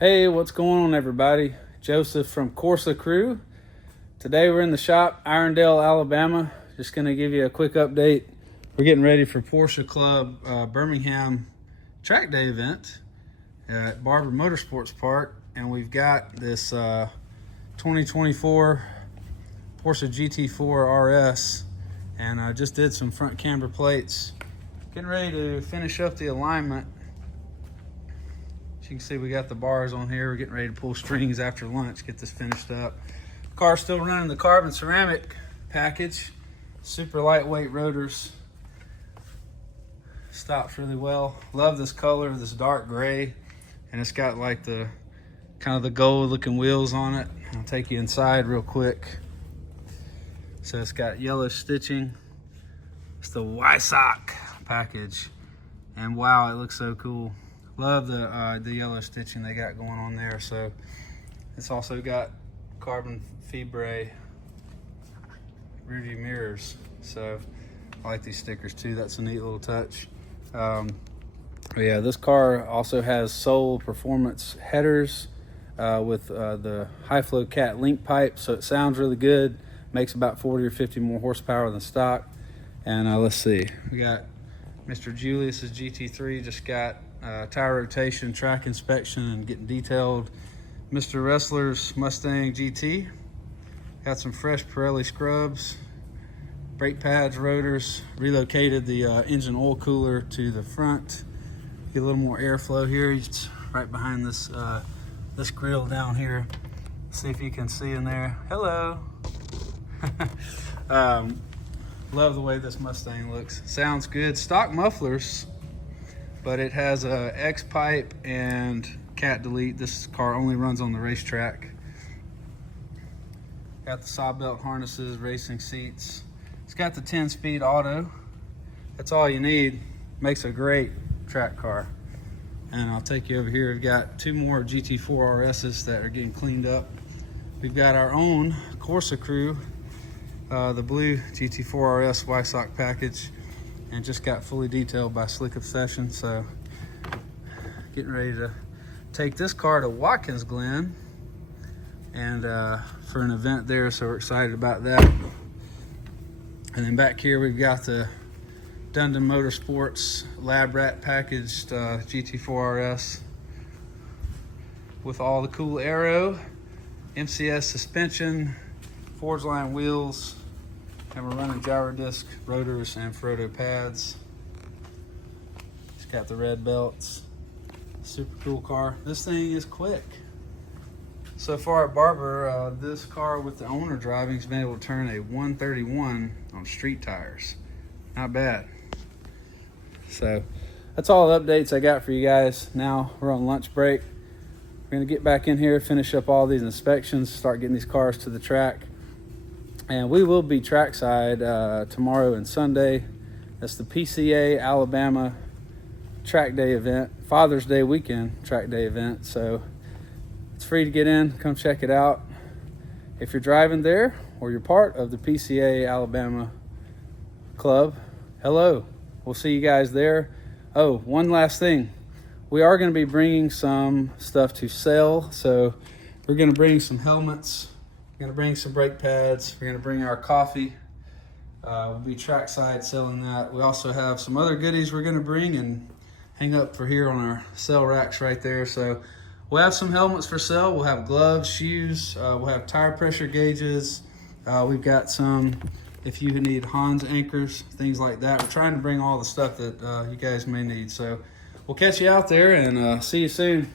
Hey, what's going on, everybody? Joseph from Corsa Crew. Today we're in the shop, Irondale, Alabama. Just going to give you a quick update. We're getting ready for Porsche Club Birmingham track day event at Barber Motorsports Park, and we've got this 2024 Porsche GT4 RS, and I just did some front camber plates. Getting ready to finish up the alignment. You can see we got the bars on here. We're getting ready to pull strings after lunch, get this finished up. Car's still running the carbon ceramic package. Super lightweight rotors. Stops really well. Love this color, this dark gray. And it's got like the kind of the gold looking wheels on it. I'll take you inside real quick. So it's got yellow stitching. It's the Weissach package. And wow, it looks so cool. Love the yellow stitching they got going on there. So it's also got carbon fibre rear view mirrors. So I like these stickers too. That's a neat little touch. But yeah, this car also has Soul Performance headers with the high flow cat link pipe. So it sounds really good. Makes about 40 or 50 more horsepower than stock. And let's see, we got Mr. Julius's GT3 just got tire rotation, track inspection, and getting detailed. Mr. Wrestler's Mustang GT got some fresh Pirelli scrubs, brake pads, rotors, relocated the engine oil cooler to the front. Get a little more airflow here. It's right behind this this grill down here. See if you can see in there. Hello. Love the way this Mustang looks. Sounds good. Stock mufflers, but it has a X pipe and cat delete. This car only runs on the racetrack. Got the saw belt harnesses, racing seats. It's got the 10-speed auto. That's all you need. Makes a great track car. And I'll take you over here. We've got two more GT4 RSs that are getting cleaned up. We've got our own Corsa Crew, the blue GT4 RS Weissach package, and just got fully detailed by Slick Obsession. So getting ready to take this car to Watkins Glen and for an event there, so we're excited about that. And then back here we've got the Dundon Motorsports Lab Rat packaged GT4 RS with all the cool aero, MCS suspension, forged line wheels, and we're running gyro disc rotors and Frodo pads. It's got the red belts. Super cool car. This thing is quick. So far at Barber, this car with the owner driving has been able to turn a 131 on street tires. Not bad. So that's all the updates I got for you guys. Now we're on lunch break. We're gonna get back in here, finish up all these inspections, start getting these cars to the track. And we will be trackside tomorrow and Sunday. That's the PCA Alabama track day event, Father's Day weekend track day event. So it's free to get in, come check it out. If you're driving there or you're part of the PCA Alabama club, hello, we'll see you guys there. Oh, one last thing. We are gonna be bringing some stuff to sell. So we're gonna bring some helmets. We're gonna bring some brake pads. We're gonna bring our coffee. We'll be trackside selling that. We also have some other goodies we're gonna bring and hang up for here on our sell racks right there. So we'll have some helmets for sale. We'll have gloves, shoes. We'll have tire pressure gauges. We've got some, if you need Hans anchors, things like that. We're trying to bring all the stuff that you guys may need. So we'll catch you out there and see you soon.